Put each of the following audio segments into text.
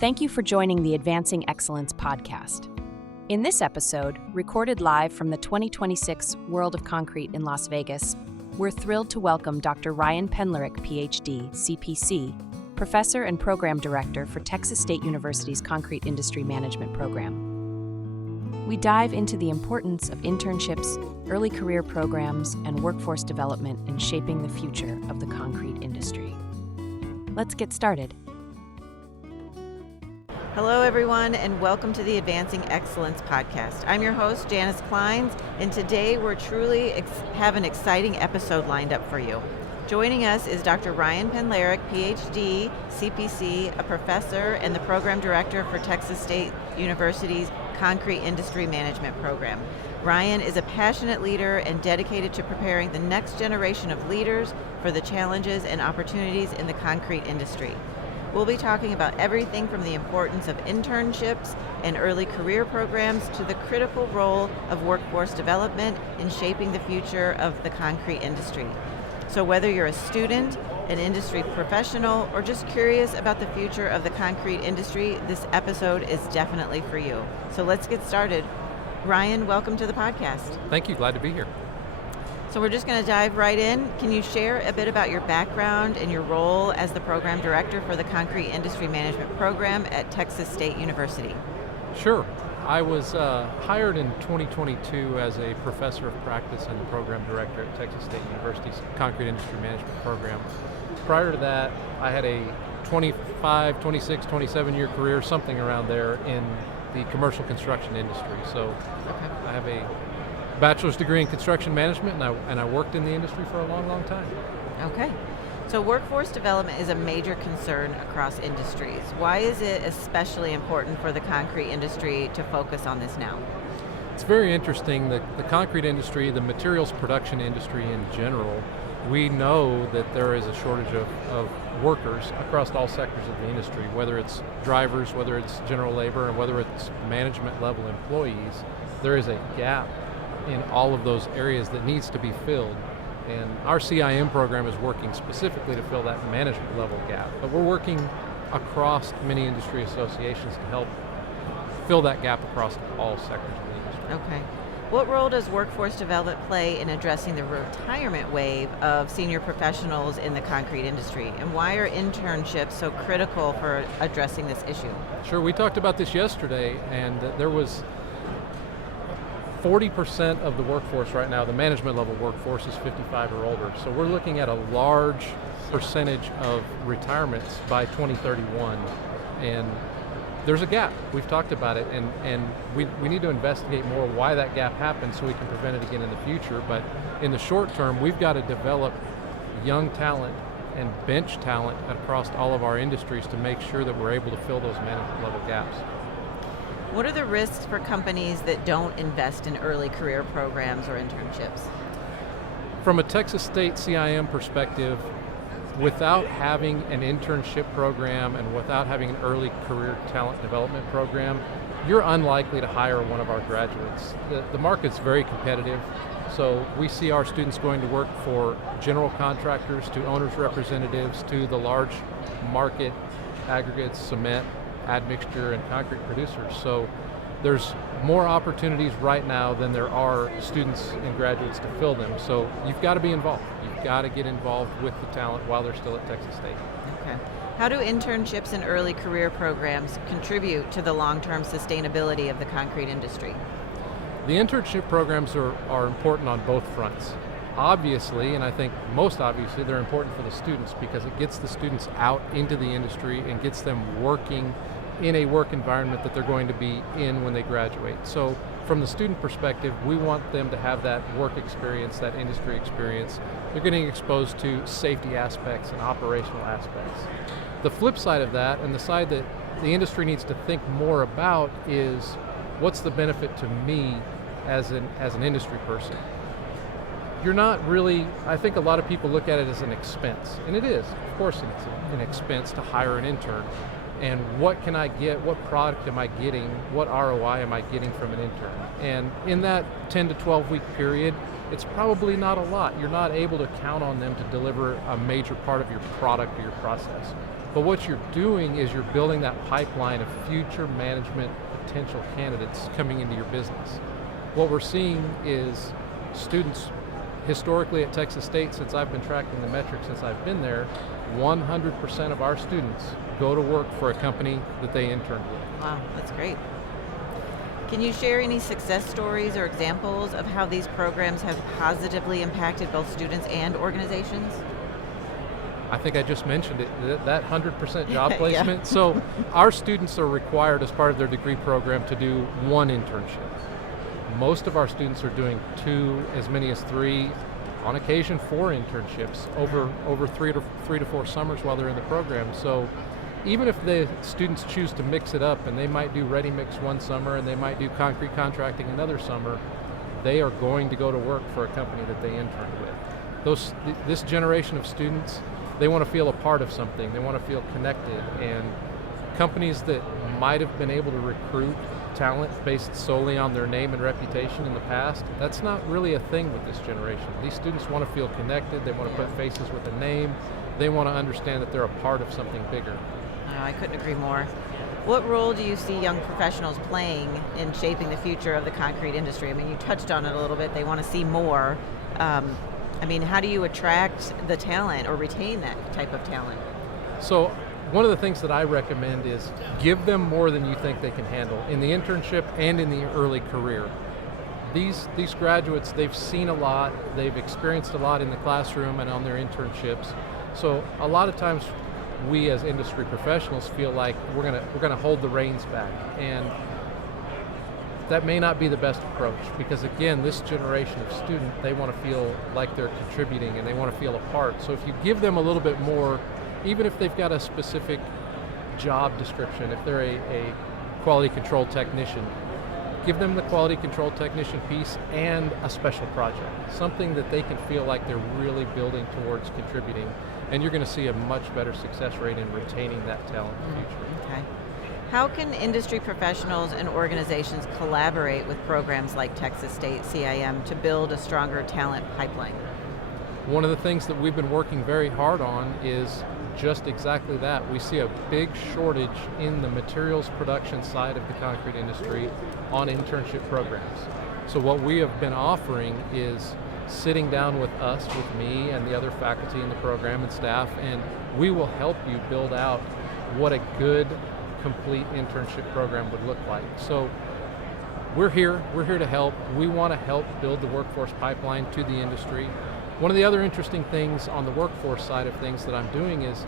Thank you for joining the Advancing Excellence podcast. In this episode, recorded live from the 2026 World of Concrete in Las Vegas, we're thrilled to welcome Dr. Ryan Penlerick, PhD, CPC, Professor and Program Director for Texas State University's Concrete Industry Management Program. We dive into the importance of internships, early career programs, and workforce development in shaping the future of the concrete industry. Let's get started. Hello, everyone, and welcome to the Advancing Excellence podcast. I'm your host, Janice Kleins, and today we're truly have an exciting episode lined up for you. Joining us is Dr. Ryan Penlerick, PhD, CPC, a professor and the program director for Texas State University's Concrete Industry Management Program. Ryan is a passionate leader and dedicated to preparing the next generation of leaders for the challenges and opportunities in the concrete industry. We'll be talking about everything from the importance of internships and early career programs to the critical role of workforce development in shaping the future of the concrete industry. So whether you're a student, an industry professional, or just curious about the future of the concrete industry, this episode is definitely for you. So let's get started. Ryan, welcome to the podcast. Thank you, glad to be here. So we're just going to dive right in. Can you share a bit about your background and your role as the program director for the Concrete Industry Management Program at Texas State University? Sure. I was hired in 2022 as a professor of practice and the program director at Texas State University's Concrete Industry Management Program. Prior to that, I had a 25, 26, 27-year career, something around there, in the commercial construction industry. So I have a bachelor's degree in construction management, and I worked in the industry for a long, long time. Okay. So workforce development is a major concern across industries. Why is it especially important for the concrete industry to focus on this now? It's very interesting. The concrete industry, the materials production industry in general, we know that there is a shortage of workers across all sectors of the industry, whether it's drivers, whether it's general labor, and whether it's management level employees. There is a gap in all of those areas that needs to be filled. And our CIM program is working specifically to fill that management level gap. But we're working across many industry associations to help fill that gap across all sectors of the industry. Okay. What role does workforce development play in addressing the retirement wave of senior professionals in the concrete industry? And why are internships so critical for addressing this issue? Sure, we talked about this yesterday, and there was 40% of the workforce right now, the management level workforce, is 55 or older. So we're looking at a large percentage of retirements by 2031. And there's a gap. We've talked about it, and we need to investigate more why that gap happens so we can prevent it again in the future. But in the short term, we've got to develop young talent and bench talent across all of our industries to make sure that we're able to fill those management level gaps. What are the risks for companies that don't invest in early career programs or internships? From a Texas State CIM perspective, without having an internship program and without having an early career talent development program, you're unlikely to hire one of our graduates. The market's very competitive, so we see our students going to work for general contractors, to owners' representatives, to the large market aggregates, cement, admixture, and concrete producers. So there's more opportunities right now than there are students and graduates to fill them. So you've got to be involved. You've got to get involved with the talent while they're still at Texas State. Okay. How do internships and early career programs contribute to the long-term sustainability of the concrete industry? The internship programs are important on both fronts. Obviously, and I think most obviously, they're important for the students because it gets the students out into the industry and gets them working in a work environment that they're going to be in when they graduate. So from the student perspective, we want them to have that work experience, that industry experience. They're getting exposed to safety aspects and operational aspects. The flip side of that, and the side that the industry needs to think more about, is what's the benefit to me as an industry person? You're not really, I think a lot of people look at it as an expense, and it is. Of course it's an expense to hire an intern. And what can I get, what product am I getting, what ROI am I getting from an intern? And in that 10 to 12 week period, it's probably not a lot. You're not able to count on them to deliver a major part of your product or your process. But what you're doing is you're building that pipeline of future management potential candidates coming into your business. What we're seeing is students, historically at Texas State, since I've been tracking the metrics since I've been there, 100% of our students go to work for a company that they interned with. Wow, that's great. Can you share any success stories or examples of how these programs have positively impacted both students and organizations? I think I just mentioned it, that 100% job placement. So our students are required as part of their degree program to do one internship. Most of our students are doing 2, as many as 3, on occasion 4 internships over 3 to 4 summers while they're in the program. So even if the students choose to mix it up, and they might do ready mix one summer and they might do concrete contracting another summer, they are going to go to work for a company that they interned with. This generation of students, they want to feel a part of something. They want to feel connected, and companies that might have been able to recruit talent based solely on their name and reputation in the past, that's not really a thing with this generation. These students want to feel connected. They want to put faces with a name. They want to understand that they're a part of something bigger. Oh, I couldn't agree more. What role do you see young professionals playing in shaping the future of the concrete industry? I mean, you touched on it a little bit. They want to see more. How do you attract the talent or retain that type of talent? So one of the things that I recommend is give them more than you think they can handle in the internship and in the early career. These graduates, they've seen a lot, they've experienced a lot in the classroom and on their internships. So a lot of times we as industry professionals feel like we're gonna hold the reins back, and that may not be the best approach, because again, this generation of student, they want to feel like they're contributing and they want to feel a part. So if you give them a little bit more, even if they've got a specific job description, if they're a quality control technician, give them the quality control technician piece and a special project, something that they can feel like they're really building towards contributing, and you're going to see a much better success rate in retaining that talent in the future. Okay. How can industry professionals and organizations collaborate with programs like Texas State CIM to build a stronger talent pipeline? One of the things that we've been working very hard on is just exactly that. We see a big shortage in the materials production side of the concrete industry on internship programs. So what we have been offering is sitting down with us, with me and the other faculty in the program and staff, and we will help you build out what a good, complete internship program would look like. So we're here to help. We want to help build the workforce pipeline to the industry. One of the other interesting things on the workforce side of things that I'm doing is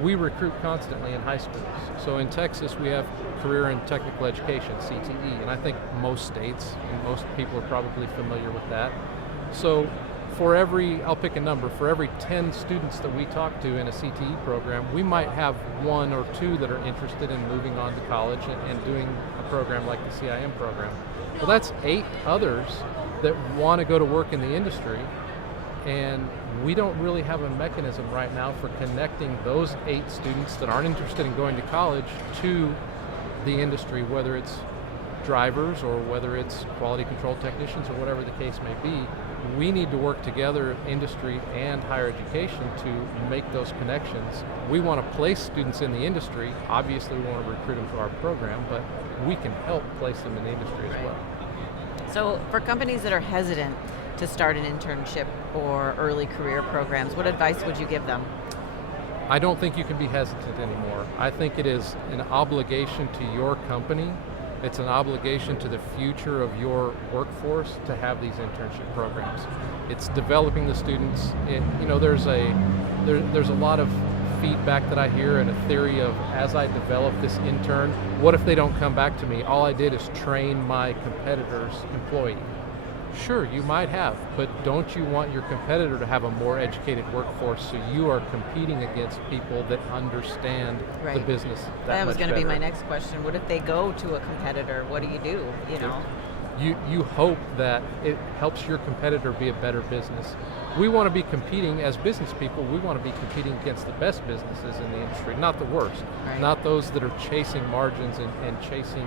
we recruit constantly in high schools. So in Texas, we have career and technical education, CTE, and I think most states and most people are probably familiar with that. So I'll pick a number, for every 10 students that we talk to in a CTE program, we might have 1 or 2 that are interested in moving on to college and doing a program like the CIM program. Well, that's 8 others that want to go to work in the industry, and we don't really have a mechanism right now for connecting those 8 students that aren't interested in going to college to the industry, whether it's drivers or whether it's quality control technicians or whatever the case may be. We need to work together, industry and higher education, to make those connections. We want to place students in the industry. Obviously, we want to recruit them to our program, but we can help place them in the industry as well. So for companies that are hesitant to start an internship or early career programs, what advice would you give them? I don't think you can be hesitant anymore. I think it is an obligation to your company. It's an obligation to the future of your workforce to have these internship programs. It's developing the students. There's a lot of feedback that I hear, and a theory of, as I develop this intern, what if they don't come back to me? All I did is train my competitor's employee. Sure, you might have, but don't you want your competitor to have a more educated workforce, so you are competing against people that understand the business that was going to be my next question. What if they go to a competitor? What do you do? You hope that it helps your competitor be a better business. We want to be competing as business people. We want to be competing against the best businesses in the industry, not the worst, not those that are chasing margins and chasing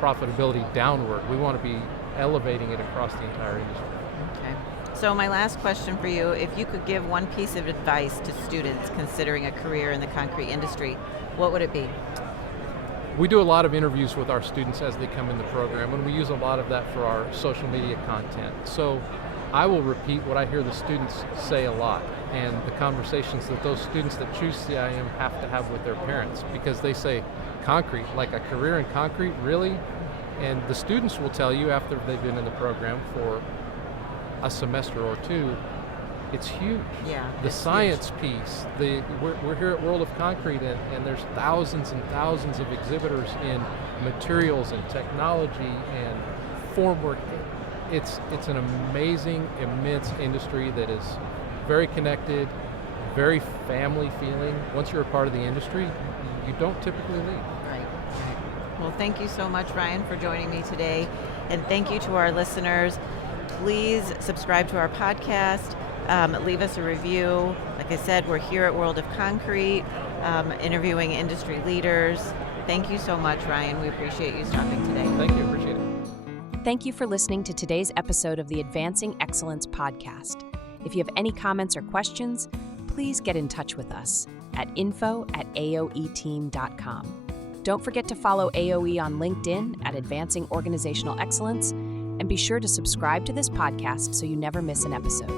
profitability downward. We want to be elevating it across the entire industry. Okay. So my last question for you, if you could give one piece of advice to students considering a career in the concrete industry, what would it be? We do a lot of interviews with our students as they come in the program, and we use a lot of that for our social media content. So I will repeat what I hear the students say a lot, and the conversations that those students that choose CIM have to have with their parents, because they say, concrete, like a career in concrete, really? And the students will tell you after they've been in the program for a semester or two, it's huge. Yeah. The science piece, we're here at World of Concrete, and there's thousands and thousands of exhibitors in materials and technology and formwork. It's an amazing, immense industry that is very connected, very family feeling. Once you're a part of the industry, you don't typically leave. Right. Well, thank you so much, Ryan, for joining me today. And thank you to our listeners. Please subscribe to our podcast. Leave us a review. Like I said, we're here at World of Concrete, interviewing industry leaders. Thank you so much, Ryan. We appreciate you stopping today. Thank you, appreciate it. Thank you for listening to today's episode of the Advancing Excellence podcast. If you have any comments or questions, please get in touch with us at info@aoeteam.com. Don't forget to follow AOE on LinkedIn at Advancing Organizational Excellence, and be sure to subscribe to this podcast so you never miss an episode.